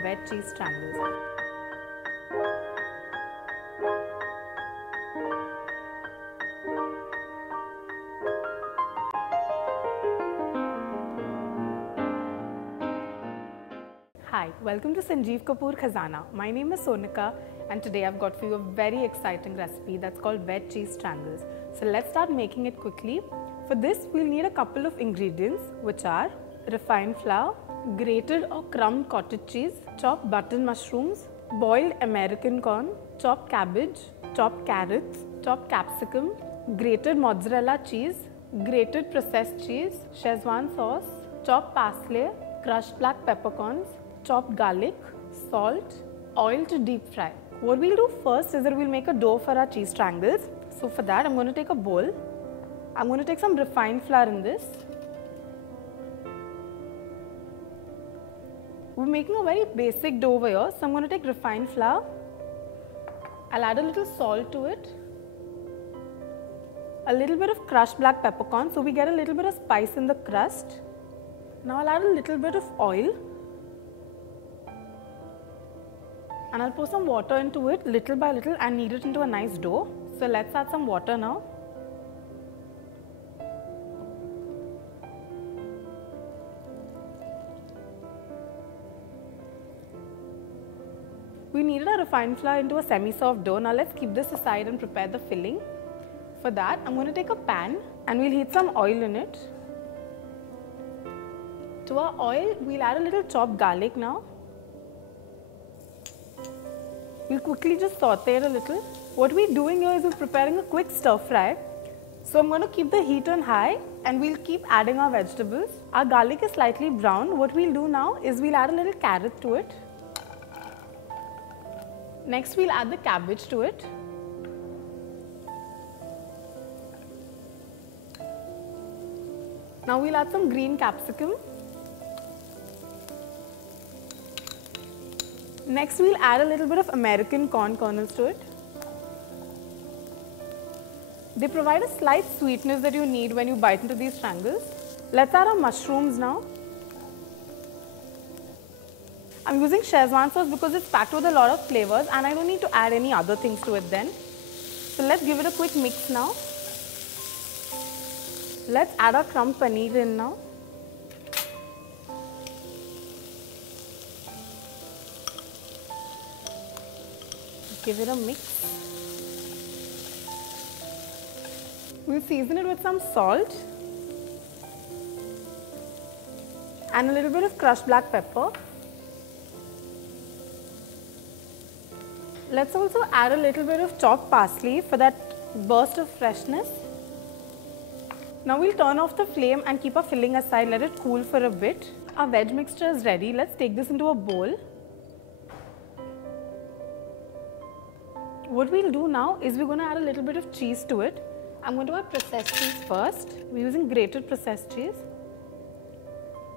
Wet cheese triangles. Hi, welcome to Sanjeev Kapoor Khazana. My name is Sonika and today I've got for you a very exciting recipe that's called wet cheese triangles. So let's start making it quickly. For this we'll need a couple of ingredients which are refined flour, grated or crumbed cottage cheese, chopped button mushrooms, boiled American corn, chopped cabbage, chopped carrots, chopped capsicum, grated mozzarella cheese, grated processed cheese, Szechuan sauce, chopped parsley, crushed black peppercorns, chopped garlic, salt, oil to deep fry. What we'll do first is that we'll make a dough for our cheese triangles. So for that I'm going to take a bowl. I'm going to take some refined flour in this. We're making a very basic dough over here, so I'm going to take refined flour. I'll add a little salt to it, a little bit of crushed black peppercorn so we get a little bit of spice in the crust. Now I'll add a little bit of oil and I'll pour some water into it little by little and knead it into a nice dough. So let's add some water now. We kneaded our refined flour into a semi-soft dough. Now let's keep this aside and prepare the filling. For that, I'm going to take a pan and we'll heat some oil in it. To our oil, we'll add a little chopped garlic now. We'll quickly just saute it a little. What we're doing here is we're preparing a quick stir fry. So I'm going to keep the heat on high and we'll keep adding our vegetables. Our garlic is slightly brown. What we'll do now is we'll add a little carrot to it. Next, we'll add the cabbage to it. Now we'll add some green capsicum. Next, we'll add a little bit of American corn kernels to it. They provide a slight sweetness that you need when you bite into these triangles. Let's add our mushrooms now. I'm using Szechuan sauce because it's packed with a lot of flavors and I don't need to add any other things to it then. So let's give it a quick mix now. Let's add our crumb paneer in now. Give it a mix. We'll season it with some salt and a little bit of crushed black pepper. Let's also add a little bit of chopped parsley for that burst of freshness. Now we'll turn off the flame and keep our filling aside, let it cool for a bit. Our veg mixture is ready. Let's take this into a bowl. What we'll do now is we're going to add a little bit of cheese to it. I'm going to add processed cheese first. We're using grated processed cheese.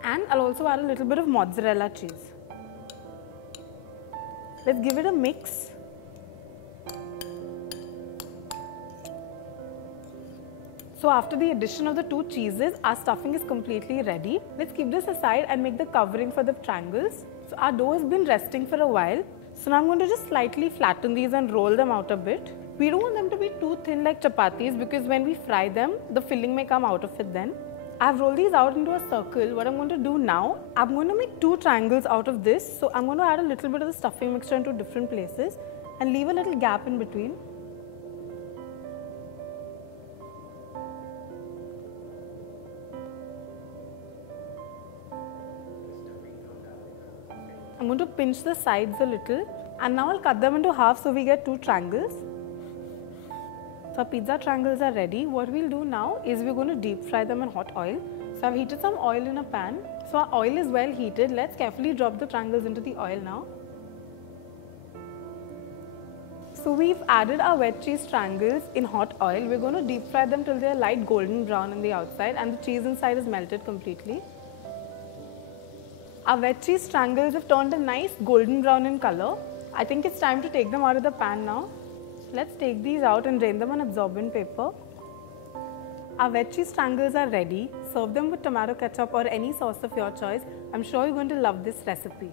And I'll also add a little bit of mozzarella cheese. Let's give it a mix. So after the addition of the two cheeses, our stuffing is completely ready. Let's keep this aside and make the covering for the triangles. So our dough has been resting for a while. So now I'm going to just slightly flatten these and roll them out a bit. We don't want them to be too thin like chapatis because when we fry them, the filling may come out of it then. I've rolled these out into a circle. What I'm going to do now, I'm going to make two triangles out of this. So I'm going to add a little bit of the stuffing mixture into different places and leave a little gap in between. I'm going to pinch the sides a little and now I'll cut them into half so we get two triangles. So our pizza triangles are ready. What we'll do now is we're going to deep fry them in hot oil. So I've heated some oil in a pan. So our oil is well heated. Let's carefully drop the triangles into the oil now. So we've added our wet cheese triangles in hot oil. We're going to deep fry them till they're light golden brown on the outside and the cheese inside is melted completely. Our wet cheese triangles have turned a nice golden brown in color. I think it's time to take them out of the pan now. Let's take these out and drain them on absorbent paper. Our veg cheese triangles are ready. Serve them with tomato ketchup or any sauce of your choice. I'm sure you're going to love this recipe.